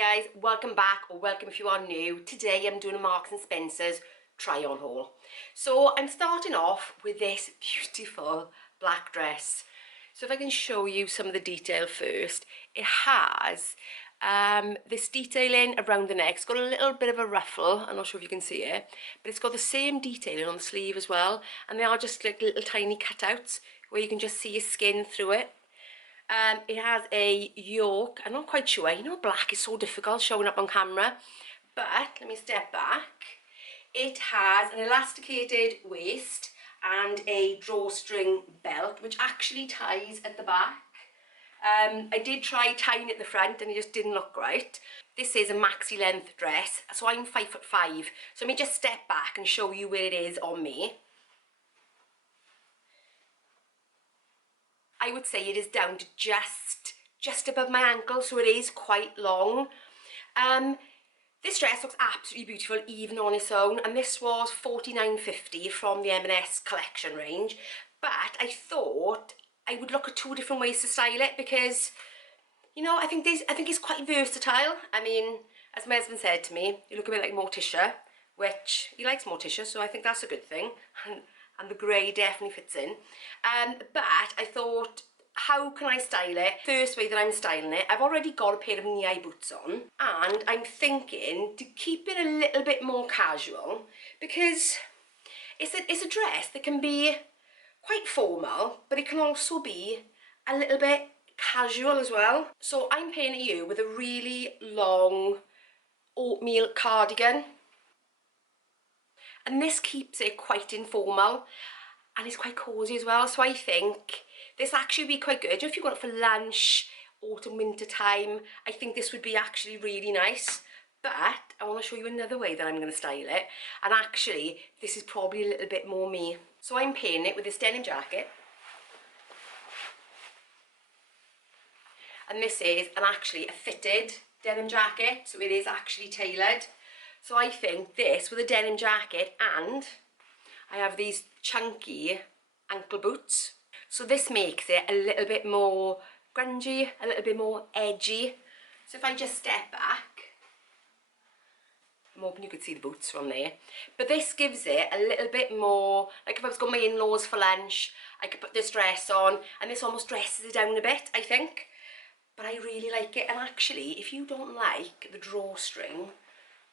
guys, welcome back, or welcome if you are new. Today I'm doing a Marks and Spencer's try on haul. So I'm starting off with this beautiful black dress. So if I can show you some of the detail first. It has this detailing around the neck. It's got a little bit of a ruffle, I'm not sure if you can see it, but it's got the same detailing on the sleeve as well, and they are just like little tiny cutouts where you can just see your skin through it. It has a yoke. I'm not quite sure, you know, black is so difficult showing up on camera, but let me step back. It has an elasticated waist and a drawstring belt, which actually ties at the back. I did try tying it at the front and it just didn't look right. This is a maxi length dress, so I'm 5'5", so let me just step back and show you where it is on me. I would say it is down to just above my ankle, so it is quite long. This dress looks absolutely beautiful even on its own, and this was $49.50 from the M&S collection range. But I thought I would look at two different ways to style it because, you know, I think it's quite versatile. I mean, as my husband said to me, you look a bit like Morticia, which he likes Morticia, so I think that's a good thing. And the grey definitely fits in. But I thought, how can I style it? First way that I'm styling it, I've already got a pair of knee-high boots on, and I'm thinking to keep it a little bit more casual because it's a dress that can be quite formal, but it can also be a little bit casual as well. So I'm painting you with a really long oatmeal cardigan. And this keeps it quite informal and it's quite cosy as well. So I think this actually would be quite good. If you've got it for lunch, autumn, winter time, I think this would be actually really nice. But I want to show you another way that I'm going to style it. And actually, this is probably a little bit more me. So I'm pairing it with this denim jacket. And this is actually a fitted denim jacket. So it is actually tailored. So I think this with a denim jacket, and I have these chunky ankle boots. So this makes it a little bit more grungy, a little bit more edgy. So if I just step back, I'm hoping you could see the boots from there. But this gives it a little bit more, like if I was going to my in-laws for lunch, I could put this dress on and this almost dresses it down a bit, I think. But I really like it. And actually, if you don't like the drawstring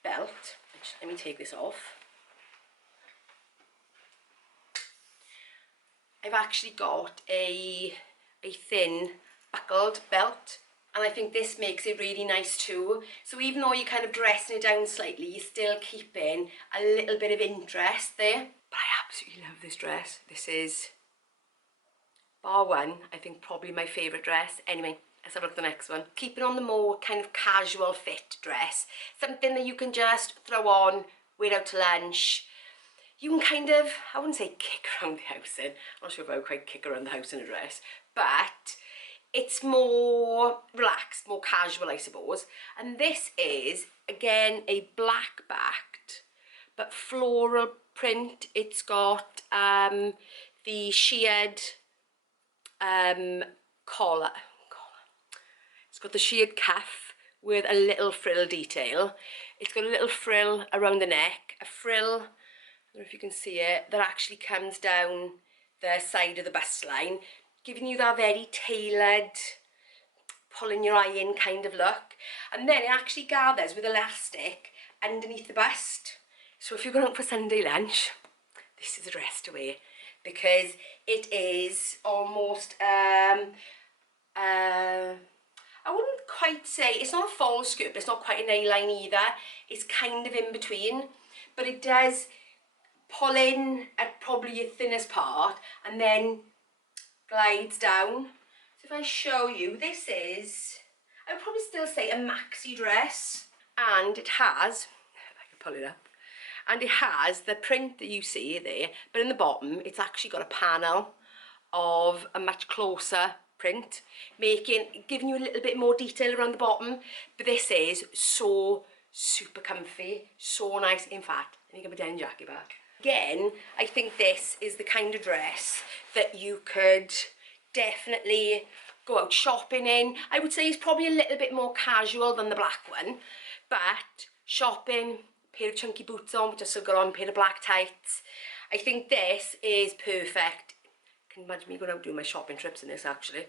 belt, let me take this off. I've actually got a thin buckled belt, and I think this makes it really nice too. So even though you're kind of dressing it down slightly, you're still keeping a little bit of interest there. But I absolutely love this dress. This is, bar one, I think probably my favourite dress. Anyway, let's have a look at the next one. Keeping on the more kind of casual fit dress. Something that you can just throw on, wear out to lunch. You can kind of, I wouldn't say kick around the house in. I'm not sure if I would quite kick around the house in a dress. But it's more relaxed, more casual, I suppose. And this is, again, a black backed, but floral print. It's got the sheared collar. It's got the sheared cuff with a little frill detail. It's got a little frill around the neck, a frill, I don't know if you can see it, that actually comes down the side of the bust line, giving you that very tailored, pulling your eye in kind of look. And then it actually gathers with elastic underneath the bust. So if you're going out for Sunday lunch, this is a dress to wear because it is almost, I wouldn't quite say, it's not a false skirt, but it's not quite an A-line either. It's kind of in between, but it does pull in at probably your thinnest part and then glides down. So if I show you, this is, I would probably still say a maxi dress, and it has, if I can pull it up, and it has the print that you see there, but in the bottom it's actually got a panel of a much closer print, giving you a little bit more detail around the bottom. But this is so super comfy, so nice. In fact, let me get my denim jacket back. Again, I think this is the kind of dress that you could definitely go out shopping in. I would say it's probably a little bit more casual than the black one, but shopping, pair of chunky boots on, which I still got on, pair of black tights. I think this is perfect. I can imagine me going out doing my shopping trips in this actually.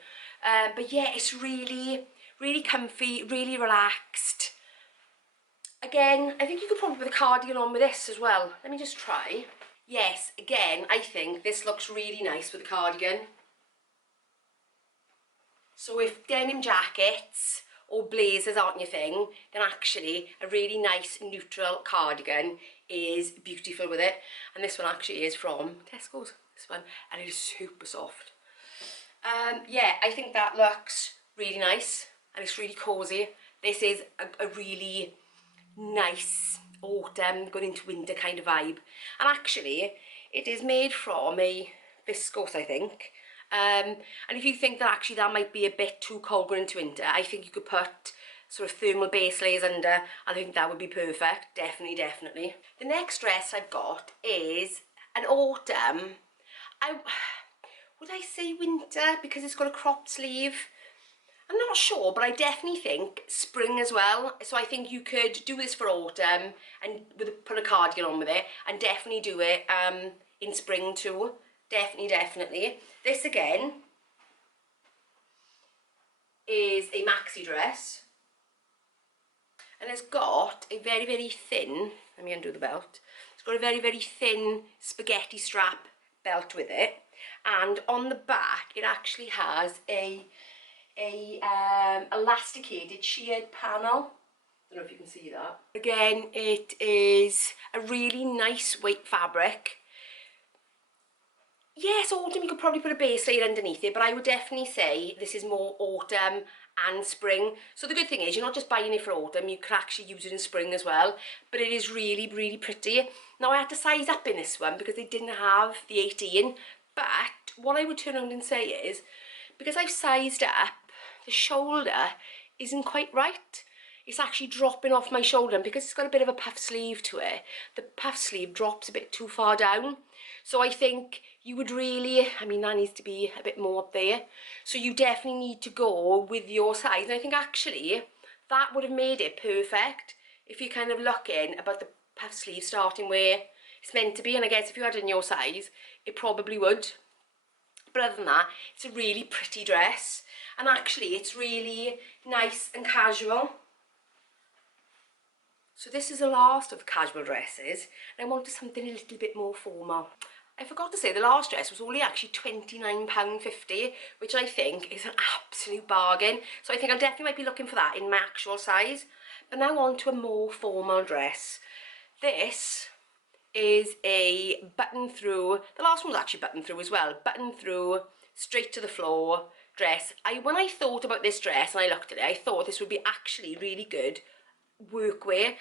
But yeah, it's really, really comfy, really relaxed. Again, I think you could probably put a cardigan on with this as well. Let me just try. Yes, again, I think this looks really nice with a cardigan. So if denim jackets or blazers aren't your thing, then actually a really nice neutral cardigan is beautiful with it. And this one actually is from Tesco's, this one, and it is super soft. Yeah, I think that looks really nice and it's really cozy. This is a really nice autumn going into winter kind of vibe. And actually it is made from a viscose, I think. And if you think that actually that might be a bit too cold going into winter, I think you could put sort of thermal base layers under. I think that would be perfect, definitely, definitely. The next dress I've got is an autumn. Would I say winter because it's got a cropped sleeve? I'm not sure, but I definitely think spring as well. So I think you could do this for autumn and put a cardigan on with it, and definitely do it in spring too. Definitely, definitely. This again is a maxi dress, and it's got a very, very thin, let me undo the belt, it's got a very, very thin spaghetti strap belt with it, and on the back it actually has a elasticated sheared panel. I don't know if you can see that. Again, it is a really nice weight fabric. Yes, autumn you could probably put a base layer underneath it, but I would definitely say this is more autumn and spring. So the good thing is you're not just buying it for autumn, you could actually use it in spring as well. But it is really, really pretty. Now I had to size up in this one because they didn't have the 18. But what I would turn around and say is, because I've sized up, the shoulder isn't quite right. It's actually dropping off my shoulder, and because it's got a bit of a puff sleeve to it, the puff sleeve drops a bit too far down. So I think you would really, I mean, that needs to be a bit more up there. So you definitely need to go with your size. And I think actually that would have made it perfect if you're kind of looking about the puff sleeve starting where it's meant to be. And I guess if you had it in your size, it probably would. But other than that, it's a really pretty dress. And actually it's really nice and casual. So this is the last of the casual dresses, and I wanted something a little bit more formal. I forgot to say the last dress was only actually £29.50, which I think is an absolute bargain. So I think I definitely might be looking for that in my actual size. But now on to a more formal dress. This is a button through, the last one was actually button through as well, button through, straight to the floor dress. When I thought about this dress and I looked at it, I thought this would be actually really good workwear.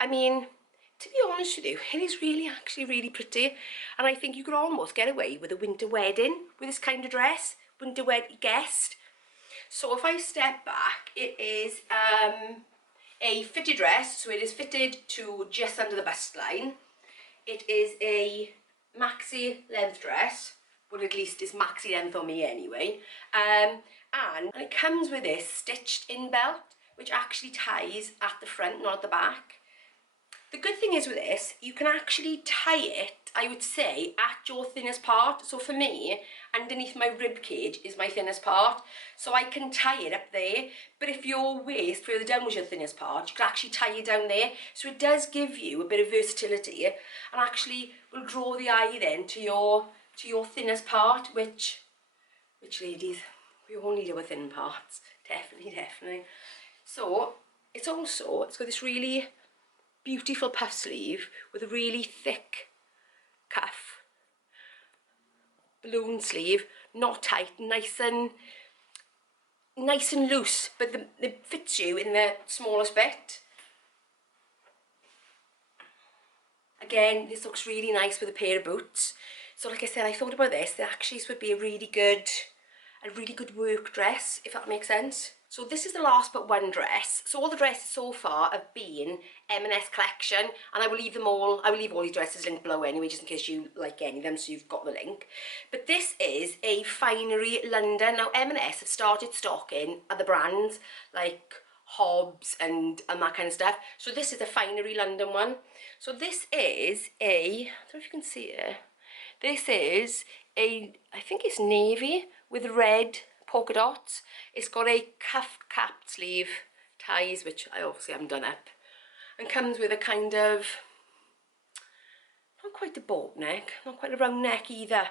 I mean, to be honest with you, it is really actually really pretty, and I think you could almost get away with a winter wedding with this kind of dress, winter wedding guest. So if I step back, it is a fitted dress, so it is fitted to just under the bust line. It is a maxi length dress, well at least it's maxi length on me anyway, and it comes with this stitched in belt, which actually ties at the front, not at the back. The good thing is with this, you can actually tie it, I would say, at your thinnest part. So for me, underneath my rib cage is my thinnest part, so I can tie it up there. But if your waist further down was your thinnest part, you could actually tie it down there. So it does give you a bit of versatility, and actually will draw the eye then to your thinnest part, which ladies, we all need our thin parts, definitely, definitely. So it's got this really beautiful puff sleeve with a really thick cuff, balloon sleeve, not tight, nice and loose, but it fits you in the smallest bit. Again, this looks really nice with a pair of boots. So like I said, I thought about this, that actually this would be a really good work dress, if that makes sense. So this is the last but one dress. So all the dresses so far have been M&S collection, and I will leave all these dresses linked below anyway, just in case you like any of them, so you've got the link. But this is a Finery London. Now M&S have started stocking other brands like Hobbs and that kind of stuff. So this is a Finery London one. So this is a, I don't know if you can see it. This is a, I think it's navy with red polka dots. It's got a cuff capped sleeve ties, which I obviously haven't done up, and comes with a kind of, not quite a boat neck, not quite a round neck either.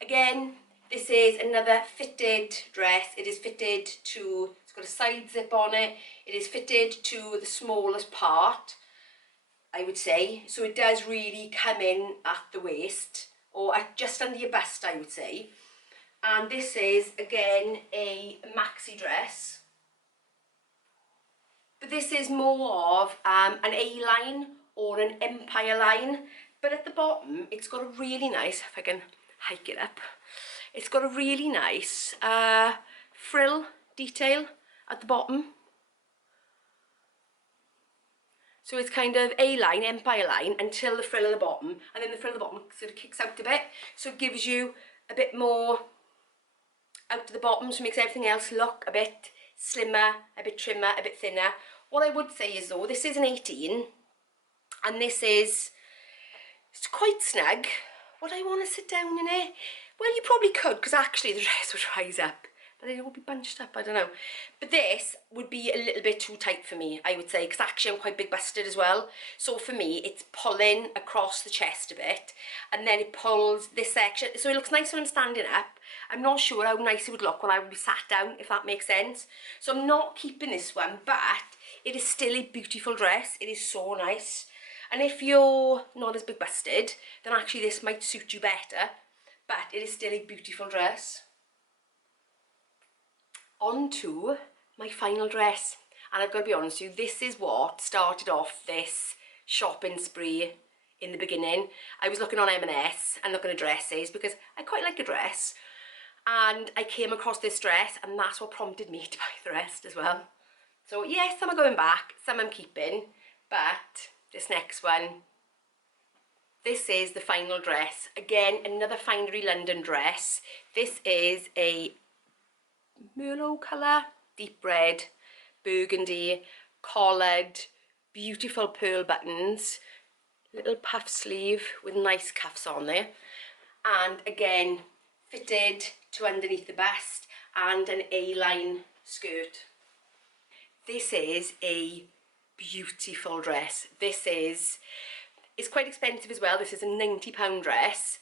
Again, this is another fitted dress. It is fitted to, it's got a side zip on it. It is fitted to the smallest part, I would say. So it does really come in at the waist, or at just under your bust, I would say. And this is, again, a maxi dress. But this is more of an A-line or an Empire line. But at the bottom, it's got a really nice, if I can hike it up, it's got a really nice frill detail at the bottom. So it's kind of A-line, Empire line, until the frill at the bottom. And then the frill at the bottom sort of kicks out a bit. So it gives you a bit more out to the bottom, so it makes everything else look a bit slimmer, a bit trimmer, a bit thinner. What I would say is though, this is an 18, and this is, it's quite snug. Would I want to sit down in it? Well, you probably could, because actually the dress would rise up, but it will be bunched up, I don't know. But this would be a little bit too tight for me, I would say, because actually I'm quite big busted as well. So for me, it's pulling across the chest a bit, and then it pulls this section. So it looks nice when I'm standing up. I'm not sure how nice it would look when I would be sat down, if that makes sense. So I'm not keeping this one, but it is still a beautiful dress. It is so nice. And if you're not as big busted, then actually this might suit you better. But it is still a beautiful dress. On to my final dress. And I've got to be honest with you, this is what started off this shopping spree in the beginning. I was looking on M&S and looking at dresses because I quite like a dress. And I came across this dress, and that's what prompted me to buy the rest as well. So yes, some are going back, some I'm keeping, but this next one, this is the final dress. Again, another Finery London dress. This is a Merlot colour, deep red, burgundy, collared, beautiful pearl buttons, little puff sleeve with nice cuffs on there, and again fitted to underneath the bust, and an A-line skirt. This is a beautiful dress. This is, it's quite expensive as well. This is a £90 dress.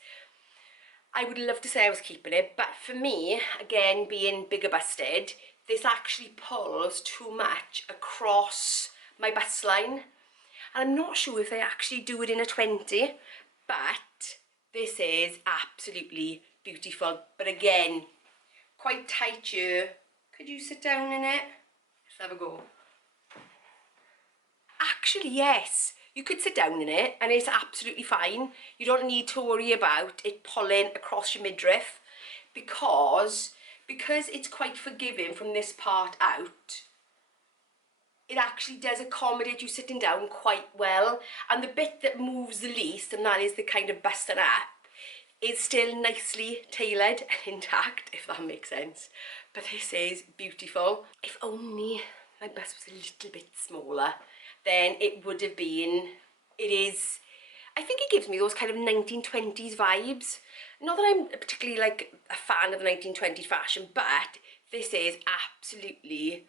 I would love to say I was keeping it, but for me, again, being bigger busted, this actually pulls too much across my bust line. And I'm not sure if they actually do it in a 20, but this is absolutely beautiful. But again, quite tight here. Could you sit down in it? Let's have a go. Actually, yes. You could sit down in it and it's absolutely fine. You don't need to worry about it pulling across your midriff because it's quite forgiving from this part out. It actually does accommodate you sitting down quite well, and the bit that moves the least, and that is the kind of busting up, is still nicely tailored and intact, if that makes sense. But this is beautiful. If only my bust was a little bit smaller, then it would have been, it is, I think it gives me those kind of 1920s vibes. Not that I'm particularly like a fan of the 1920s fashion, but this is absolutely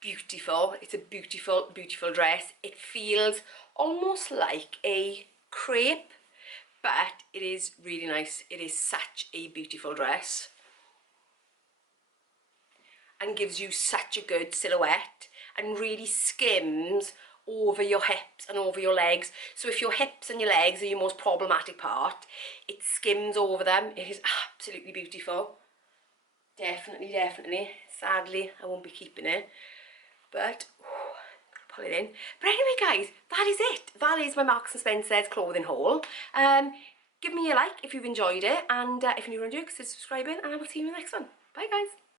beautiful. It's a beautiful, beautiful dress. It feels almost like a crepe, but it is really nice. It is such a beautiful dress and gives you such a good silhouette and really skims over your hips and over your legs. So if your hips and your legs are your most problematic part, it skims over them. It is absolutely beautiful. Definitely, definitely. Sadly, I won't be keeping it, but pull it in. But anyway, guys, that is it. That is my Marks & Spencer's clothing haul. Give me a like if you've enjoyed it, and if you're new around here, consider subscribing, and I will see you in the next one. Bye, guys.